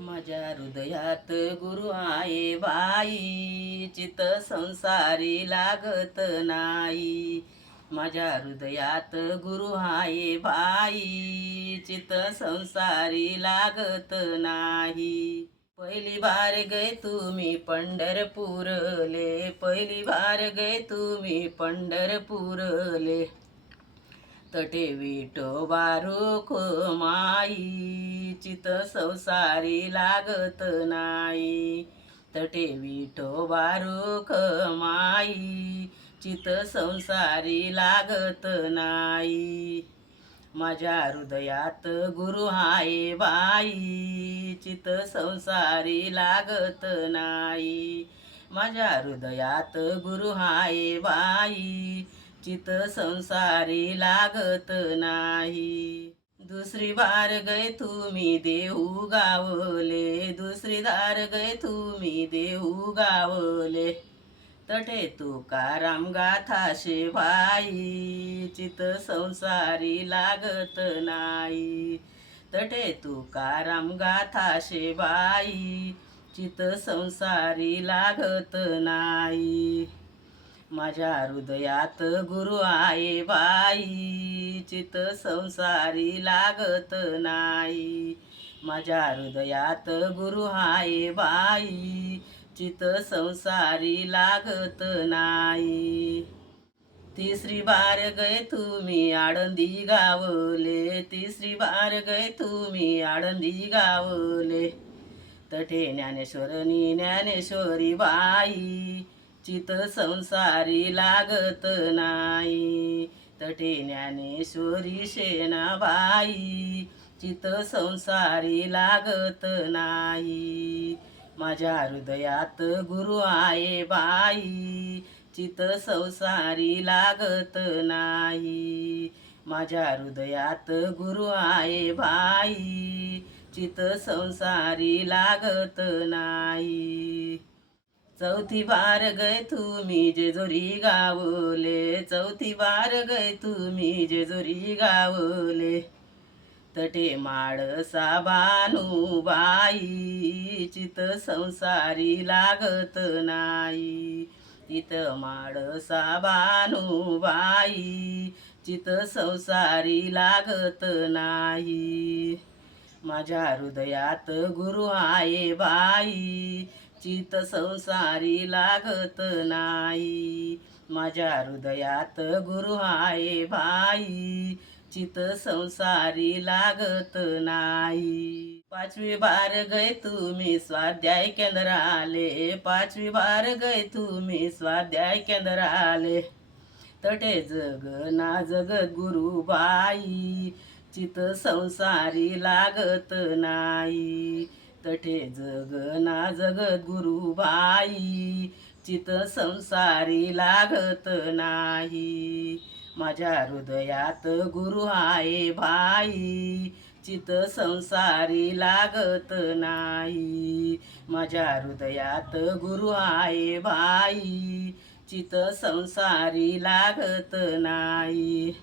माझ्या हृदयात गुरु आहे बाई, चित संसारी लागत नाही. माझ्या हृदयात गुरु आहे बाई, चित संसारी लागत नाही. पहिली बार गए तुम्ही पंढरपूरले, पहिली बार गए तुम्ही पंढरपूरले. तटे विठोबा रोख माई, चित संसारी लागत नाही. तटे विठोबा रोख माई, चित संसारी लागत नाही. माझ्या हृदयात गुरु आहे बाई, चित संसारी लागत नाही. माझ्या हृदयात गुरु आहे बाई, चित संसारी लागत नाही. दुसरी बार गए तुम्ही देहू गावले, दुसरी दार गए तुम्ही देहू गावले. तटे तुकाराम गाथा शेभाई, चित संसारी लागत नाही. तटे तुकाराम गाथा शेभाई, चित संसारी लागत नाही. माझ्या हृदयात गुरु आहे बाई, चित संसारी लागत नाही. माझ्या हृदयात गुरु आहे बाई, चित संसारी लागत नाही. तिसरी बार गए तुम्ही आळंदी गावले, तिसरी बार गए तुम्ही आळंदी गावले. तटे ज्ञानेश्वरनी ज्ञानेश्वरी बाई, चित संसारी लागत नाही. तटे ज्ञानेश्वरी शेणाबाई, चित संसारी लागत नाही. माझ्या हृदयात गुरु आहे बाई, चित संसारी लागत नाही. माझ्या हृदयात गुरु आहे बाई, चित संसारी लागत नाही. चौथी बार गए तुम्ही जेजुरी गावले, चौथी बार गए तुम्ही जेजुरी गावले. तटे माळसा बाई, चित संसारी लागत नाही. तिथं माळसा बाई, चित संसारी लागत नाही. माझ्या हृदयात गुरु आहे बाई, चित संसारी लागत नाही. माझ्या हृदयात गुरु आहे बाई, चित संसारी लागत नाही. पाचवी बार गए तुम्ही स्वाध्याय केंद्र आले, पाचवी बार गए तुम्ही स्वाध्याय केंद्र आले. तटे जग ना जगत गुरु बाई, चित संसारी लागत नाही. तटे जग ना जगत गुरु बाई, चित संसारी लागत नाही. माझ्या हृदयात गुरु आहे बाई, चित संसारी लागत नाही. माझ्या हृदयात गुरु आहे बाई, चित संसारी लागत नाही.